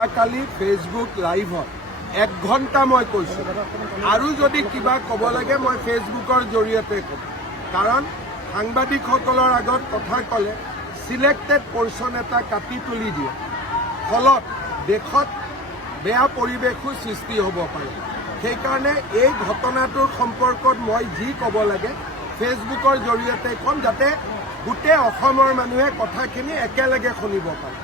কালি Facebook লাইভত 1 ঘণ্টা মই কৈছোঁ আৰু যদি কিবা ক'ব লাগে মই ফেচবুকৰ জৰিয়তে ক'ম কাৰণ সাংবাদিকসকলৰ আগত কথা ক'লে সিলেক্টেড পৰ্চন এটা কাটি তুলি দিয়ে ফলত দেশত বেয়া পৰিৱেশো সৃষ্টি হ'ব পাৰে সেইকাৰণে এই ঘটনাটোৰ সম্পৰ্কত মই যি ক'ব লাগে ফেচবুকৰ জৰিয়তে ক'ম যাতে গোটেই অসমৰ মানুহে কথাখিনি একেলগে শুনিব পাৰে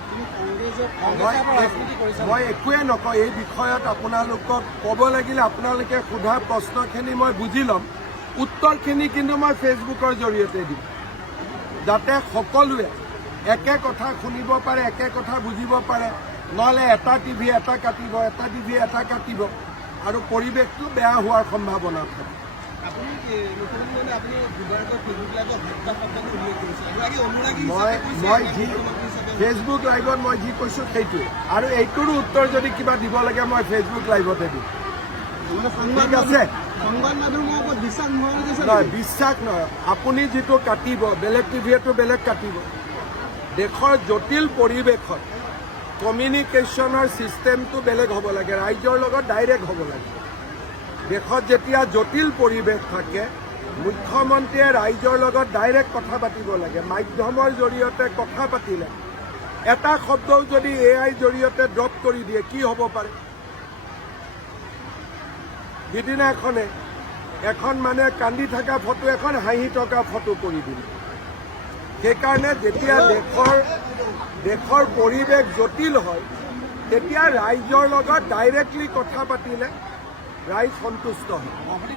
মই একোৱে নকওঁ এই বিষয়ত আপোনালোকক ক'ব লাগিলে আপোনালোকে সোধা প্ৰশ্নখিনি মই বুজি ল'ম উত্তৰখিনি কিন্তু মই ফেচবুকৰ জৰিয়তে দিম যাতে সকলোৱে একে কথা শুনিব পাৰে একে কথা বুজিব পাৰে নহ'লে এটা টিভি এটা কাটিব এটা টিভি এটা কাটিব আৰু পৰিৱেশটো বেয়া হোৱাৰ সম্ভাৱনা থাকে মই যি ফেচবুক লাইভত মই যি কৈছোঁ সেইটোৱে আৰু এইটোৰো উত্তৰ যদি কিবা দিব লাগে মই ফেচবুক লাইভতে দিম ঠিক আছে নহয় বিশ্বাস নহয় আপুনি যিটো কাটিব বেলেগ টিভিয়েতো বেলেগ কাটিব দেশৰ জটিল পৰিৱেশত কমিউনিকেশ্যনৰ ছিষ্টেমটো বেলেগ হ'ব লাগে ৰাইজৰ লগত ডাইৰেক্ট হ'ব লাগে দেশত যেতিয়া জটিল পৰিৱেশ থাকে মুখ্যমন্ত্ৰীয়ে ৰাইজৰ লগত ডাইৰেক্ট কথা পাতিব লাগে মাধ্যমৰ জৰিয়তে কথা পাতিলে এটা শব্দও যদি এআইৰ জৰিয়তে ড্ৰপ কৰি দিয়ে কি হ'ব পাৰে সিদিনাখনে এখন মানুহে কান্দি থকা ফটো এখন হাঁহি থকা ফটো কৰি দিলে সেইকাৰণে যেতিয়া দেশৰ পৰিৱেশ জটিল হয় তেতিয়া ৰাইজৰ লগত ডাইৰেক্টলি কথা পাতিলে ৰাইজ সন্তুষ্ট হয়